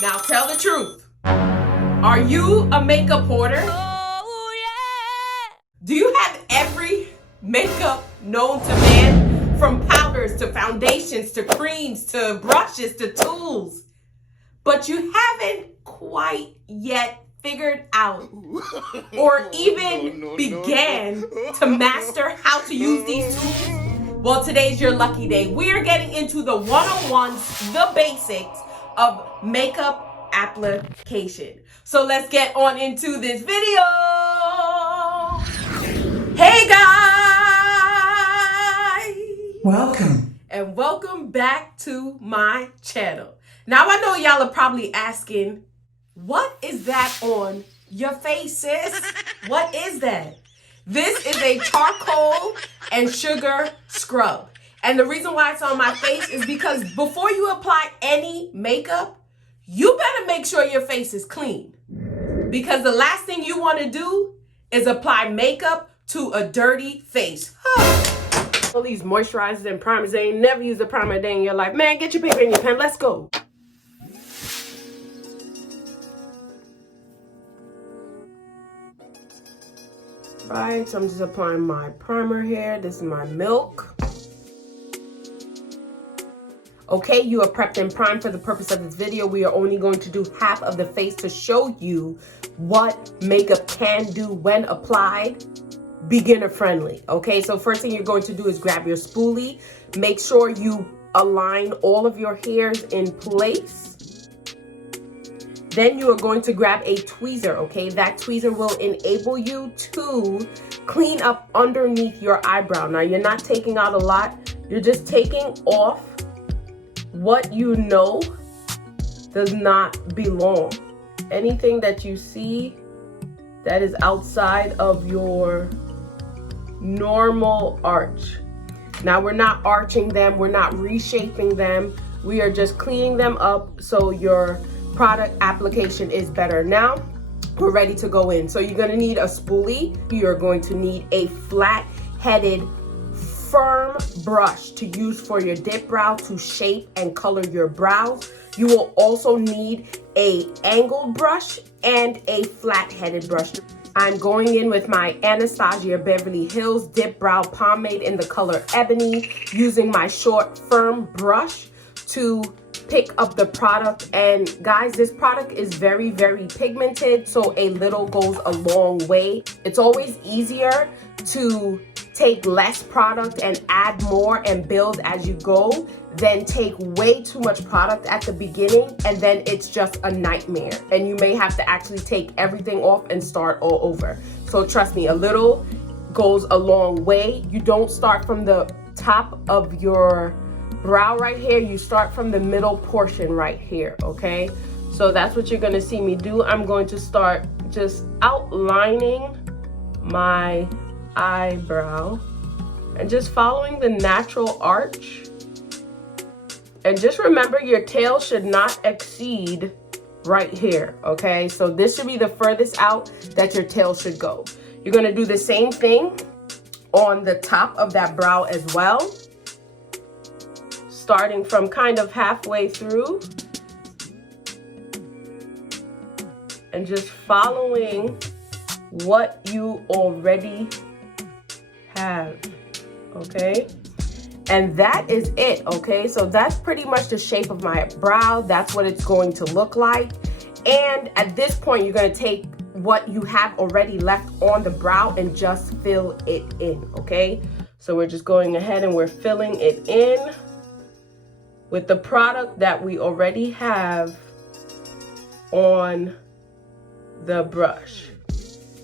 Now tell the truth. Are you a makeup hoarder? Oh, yeah. Do you have every makeup known to man? From powders to foundations to creams to brushes to tools. But you haven't quite yet figured out or even began to master how to use these tools? Well, today's your lucky day. We are getting into the 101s, the basics of makeup application. So let's get on into this video. Hey guys! Welcome. And welcome back to my channel. Now I know y'all are probably asking, what is that on your face, sis? What is that? This is a charcoal and sugar scrub. And the reason why it's on my face is because before you apply any makeup, you better make sure your face is clean. Because the last thing you want to do is apply makeup to a dirty face. All these moisturizers and primers, they ain't never used a primer a day in your life. Man, get your paper and your pen, let's go. Right, so I'm just applying my primer here. This is my milk. Okay, you are prepped and primed for the purpose of this video. We are only going to do half of the face to show you what makeup can do when applied, beginner friendly. Okay, so first thing you're going to do is grab your spoolie. Make sure you align all of your hairs in place. Then you are going to grab a tweezer, okay? That tweezer will enable you to clean up underneath your eyebrow. Now, you're not taking out a lot. You're just taking off what you know does not belong. Anything that you see that is outside of your normal arch. Now, we're not arching them. We're not reshaping them. We are just cleaning them up so your product application is better. Now we're ready to go in. So you're going to need a spoolie. You're going to need a flat-headed firm brush to use for your dip brow to shape and color your brows. You will also need a angled brush and a flat-headed brush. I'm going in with my Anastasia Beverly Hills Dip Brow Pomade in the color Ebony, using my short firm brush to pick up the product. And guys, this product is very, very pigmented, so a little goes a long way. It's always easier to take less product and add more and build as you go than take way too much product at the beginning and then it's just a nightmare and you may have to actually take everything off and start all over. So trust me, a little goes a long way. You don't start from the top of your brow right here, you start from the middle portion right here, okay? So that's what you're gonna see me do. I'm going to start just outlining my eyebrow and just following the natural arch. And just remember, your tail should not exceed right here, okay? So this should be the furthest out that your tail should go. You're gonna do the same thing on the top of that brow as well, starting from kind of halfway through and just following what you already have, okay? And that is it, okay? So that's pretty much the shape of my brow. That's what it's going to look like. And at this point, you're gonna take what you have already left on the brow and just fill it in, okay? So we're just going ahead and we're filling it in with the product that we already have on the brush.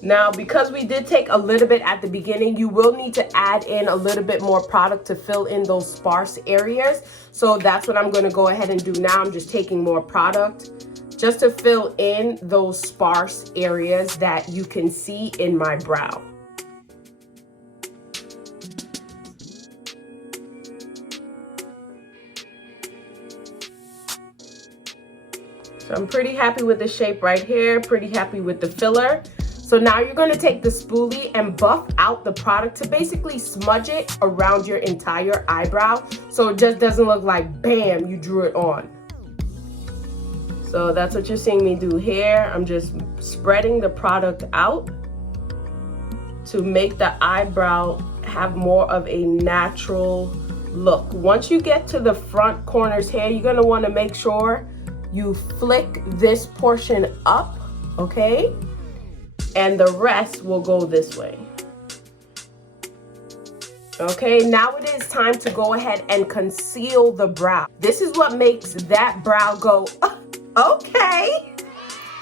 Now, because we did take a little bit at the beginning, you will need to add in a little bit more product to fill in those sparse areas. So that's what I'm gonna go ahead and do now. I'm just taking more product just to fill in those sparse areas that you can see in my brow. So I'm pretty happy with the shape right here, pretty happy with the filler. So now you're gonna take the spoolie and buff out the product to basically smudge it around your entire eyebrow so it just doesn't look like bam, you drew it on. So that's what you're seeing me do here. I'm just spreading the product out to make the eyebrow have more of a natural look. Once you get to the front corners here, you're gonna wanna make sure you flick this portion up, okay? And the rest will go this way. Okay, now it is time to go ahead and conceal the brow. This is what makes that brow go, okay,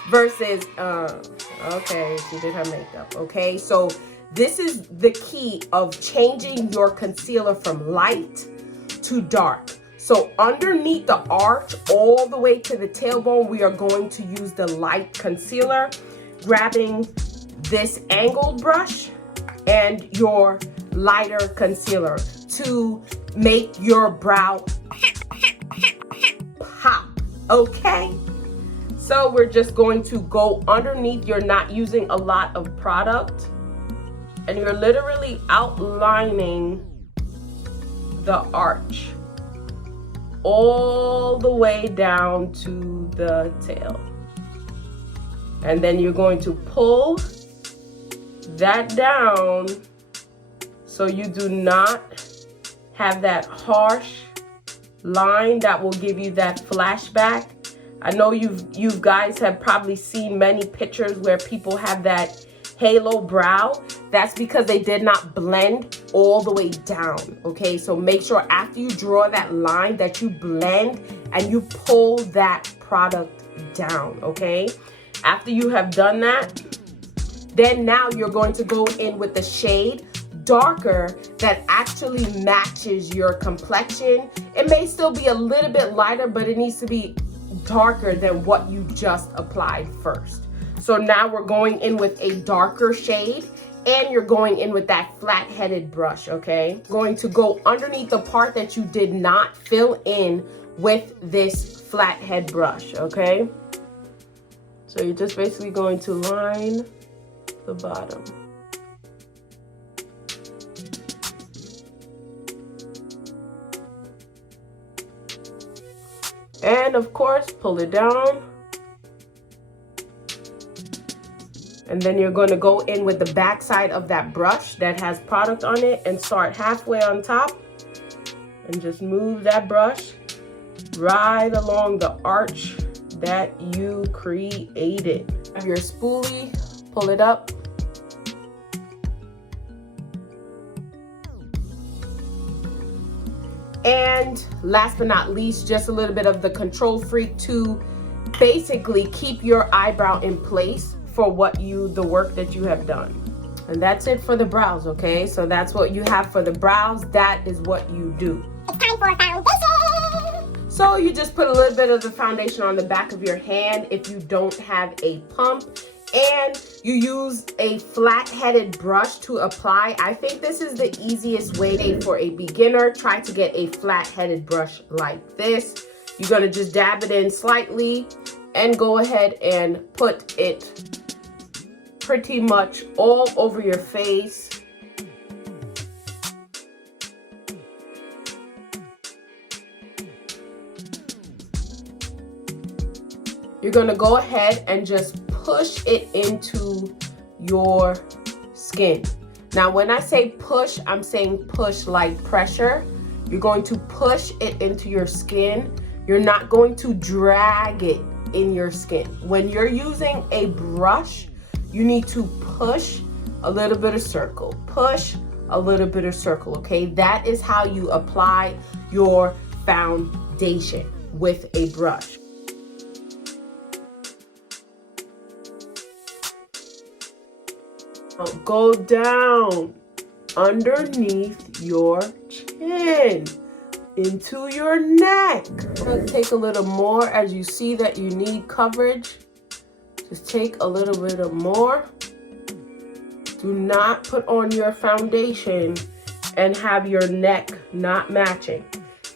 versus, okay, she did her makeup, okay? So this is the key of changing your concealer from light to dark. So underneath the arch, all the way to the tailbone, we are going to use the light concealer, grabbing this angled brush and your lighter concealer to make your brow pop, okay? So we're just going to go underneath. You're not using a lot of product, and you're literally outlining the arch all the way down to the tail. And then you're going to pull that down so you do not have that harsh line that will give you that flashback. I know you guys have probably seen many pictures where people have that halo brow. That's because they did not blend all the way down, okay? So make sure after you draw that line that you blend and you pull that product down, okay? After you have done that, then now you're going to go in with the shade darker that actually matches your complexion. It may still be a little bit lighter, but it needs to be darker than what you just applied first. So now we're going in with a darker shade, and you're going in with that flat-headed brush, okay? Going to go underneath the part that you did not fill in with this flathead brush, okay? So you're just basically going to line the bottom. And of course, pull it down. And then you're going to go in with the back side of that brush that has product on it and start halfway on top. And just move that brush right along the arch that you created. Have your spoolie, pull it up. And last but not least, just a little bit of the Control Freak to basically keep your eyebrow in place for the work that you have done. And that's it for the brows, okay? So that's what you have for the brows. That is what you do. It's time for foundation. So you just put a little bit of the foundation on the back of your hand if you don't have a pump, and you use a flat-headed brush to apply. I think this is the easiest way for a beginner. Try to get a flat-headed brush like this. You're gonna just dab it in slightly and go ahead and put it pretty much all over your face. You're gonna go ahead and just push it into your skin. Now, when I say push, I'm saying push like pressure. You're going to push it into your skin. You're not going to drag it in your skin. When you're using a brush, you need to push a little bit of circle, push a little bit of circle, okay? That is how you apply your foundation with a brush. Now go down underneath your chin into your neck. I'm gonna take a little more as you see that you need coverage. Just take a little bit of more. Do not put on your foundation and have your neck not matching.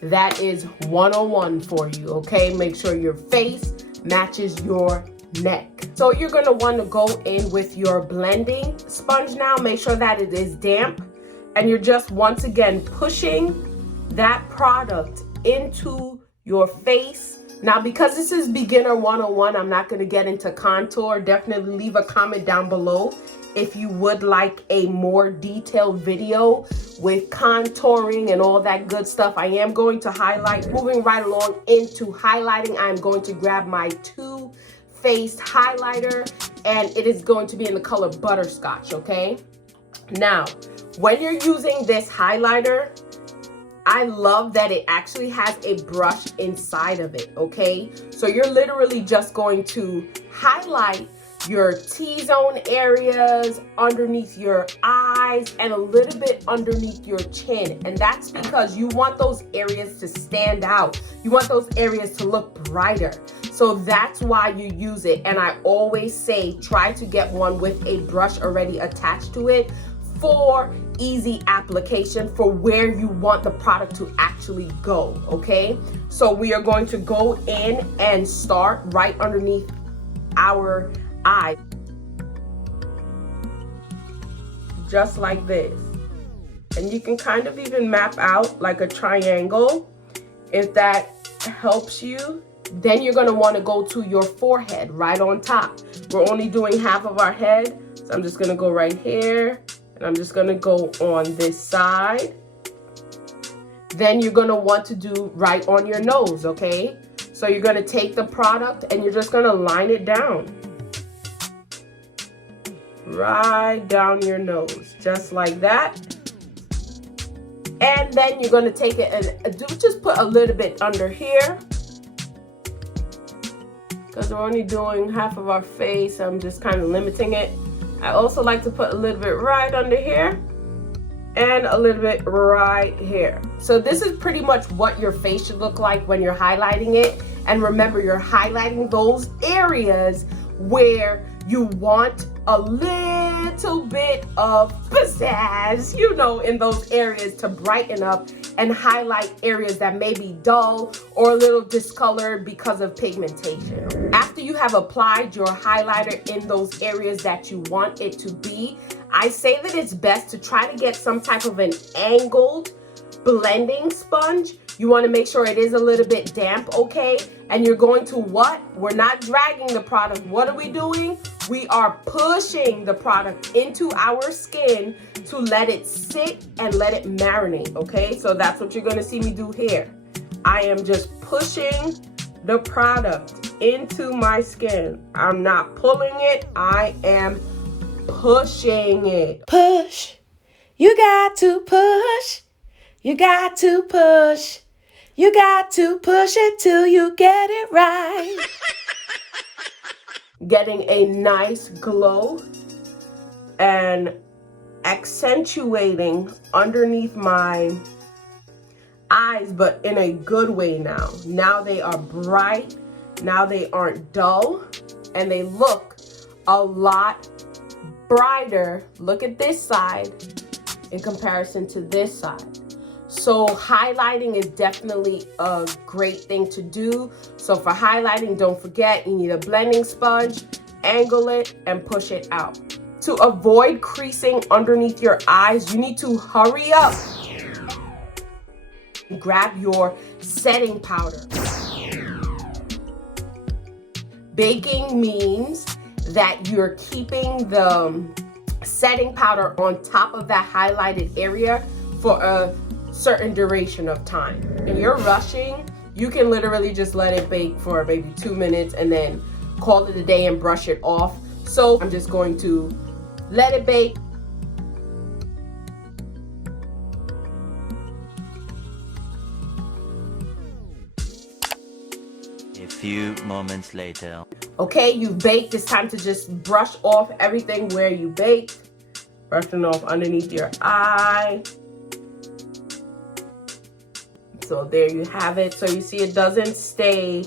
That is 101 for you, okay? Make sure your face matches your neck. So you're gonna wanna go in with your blending sponge now. Make sure that it is damp. And you're just once again pushing that product into your face Now, because this is beginner 101, I'm not going to get into contour. Definitely leave a comment down below if you would like a more detailed video with contouring and all that good stuff. I am going to highlight. Moving right along into highlighting, I'm going to grab my Too Faced highlighter, and it is going to be in the color Butterscotch, okay? Now, when you're using this highlighter, I love that it actually has a brush inside of it, okay? So you're literally just going to highlight your T-zone areas, underneath your eyes, and a little bit underneath your chin. And that's because you want those areas to stand out. You want those areas to look brighter. So that's why you use it. And I always say, try to get one with a brush already attached to it for easy application for where you want the product to actually go, okay? So we are going to go in and start right underneath our eye, just like this. And you can kind of even map out like a triangle if that helps you. Then you're gonna wanna go to your forehead right on top. We're only doing half of our head, so I'm just gonna go right here, and I'm just gonna go on this side. Then you're gonna want to do right on your nose, okay? So you're gonna take the product and you're just gonna line it down. Right down your nose, just like that. And then you're gonna take it and just put a little bit under here. Because we're only doing half of our face, I'm just kind of limiting it. I also like to put a little bit right under here and a little bit right here. So this is pretty much what your face should look like when you're highlighting it. And remember, you're highlighting those areas where you want a little bit of pizzazz, you know, in those areas to brighten up and highlight areas that may be dull or a little discolored because of pigmentation. After you have applied your highlighter in those areas that you want it to be, I say that it's best to try to get some type of an angled blending sponge. You want to make sure it is a little bit damp, okay? And you're going to what? We're not dragging the product. What are we doing? We are pushing the product into our skin to let it sit and let it marinate, okay? So that's what you're going to see me do here. I am just pushing the product into my skin. I'm not pulling it. I am pushing it. Push. You got to push. You got to push. You got to push it till you get it right. Getting a nice glow and accentuating underneath my eyes, but in a good way now. Now they are bright. Now they aren't dull. And they look a lot brighter. Look at this side in comparison to this side. So highlighting is definitely a great thing to do. So for highlighting, don't forget, you need a blending sponge, angle it, and push it out. To avoid creasing underneath your eyes, you need to hurry up. Grab your setting powder. Baking means that you're keeping the setting powder on top of that highlighted area for a certain duration of time. And you're rushing, you can literally just let it bake for maybe 2 minutes and then call it a day and brush it off. So I'm just going to let it bake. A few moments later. Okay, you've baked. It's time to just brush off everything where you baked. Brushing off underneath your eye. So there you have it. So you see it doesn't stay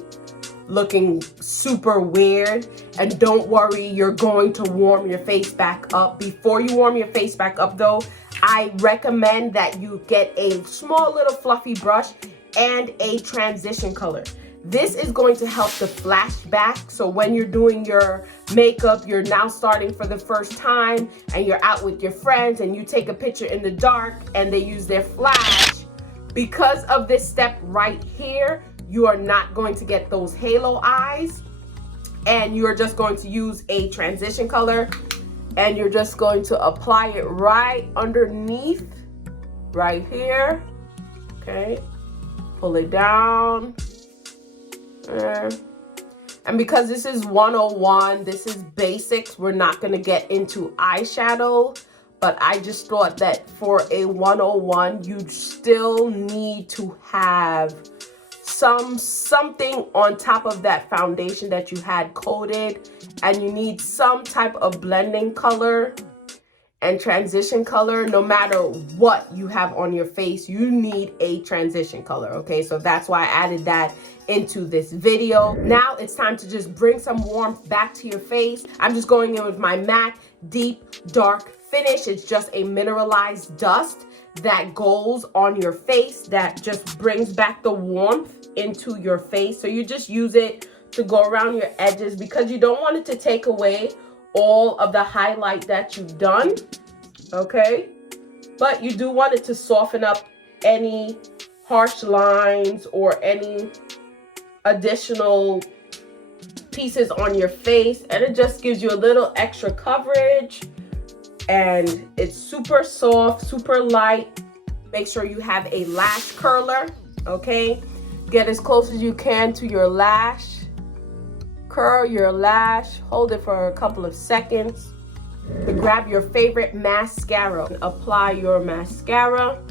looking super weird. And don't worry, you're going to warm your face back up. Before you warm your face back up though, I recommend that you get a small little fluffy brush and a transition color. This is going to help the flashback. So when you're doing your makeup, you're now starting for the first time and you're out with your friends and you take a picture in the dark and they use their flash. Because of this step right here, you are not going to get those halo eyes. And you're just going to use a transition color, and you're just going to apply it right underneath, right here. Okay, pull it down. And because this is 101, this is basics, we're not going to get into eyeshadow. But I just thought that for a 101, you still need to have something on top of that foundation that you had coated, and you need some type of blending color and transition color. No matter what you have on your face, you need a transition color. Okay, so that's why I added that into this video. Now it's time to just bring some warmth back to your face. I'm just going in with my MAC Deep Dark Finish. It's just a mineralized dust that goes on your face that just brings back the warmth into your face. So you just use it to go around your edges because you don't want it to take away all of the highlight that you've done, okay? But you do want it to soften up any harsh lines or any additional pieces on your face, and it just gives you a little extra coverage. And it's super soft, super light. Make sure you have a lash curler, okay? Get as close as you can to your lash. Curl your lash, hold it for a couple of seconds. Then grab your favorite mascara. Apply your mascara.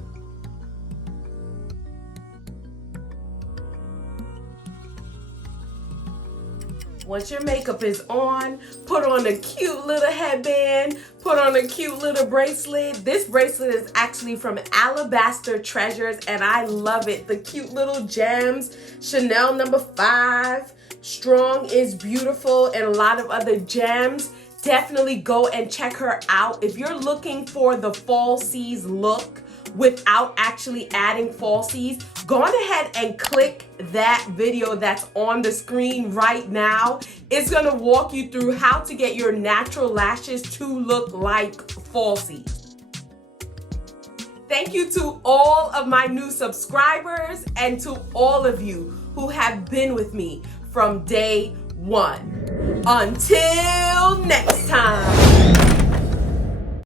Once your makeup is on, put on a cute little headband, put on a cute little bracelet. This bracelet is actually from Alabaster Treasures, and I love it. The cute little gems, Chanel No. 5, Strong is Beautiful, and a lot of other gems. Definitely go and check her out. If you're looking for the falsies look without actually adding falsies, go on ahead and click that video that's on the screen right now. It's gonna walk you through how to get your natural lashes to look like falsies. Thank you to all of my new subscribers and to all of you who have been with me from day one. Until next time.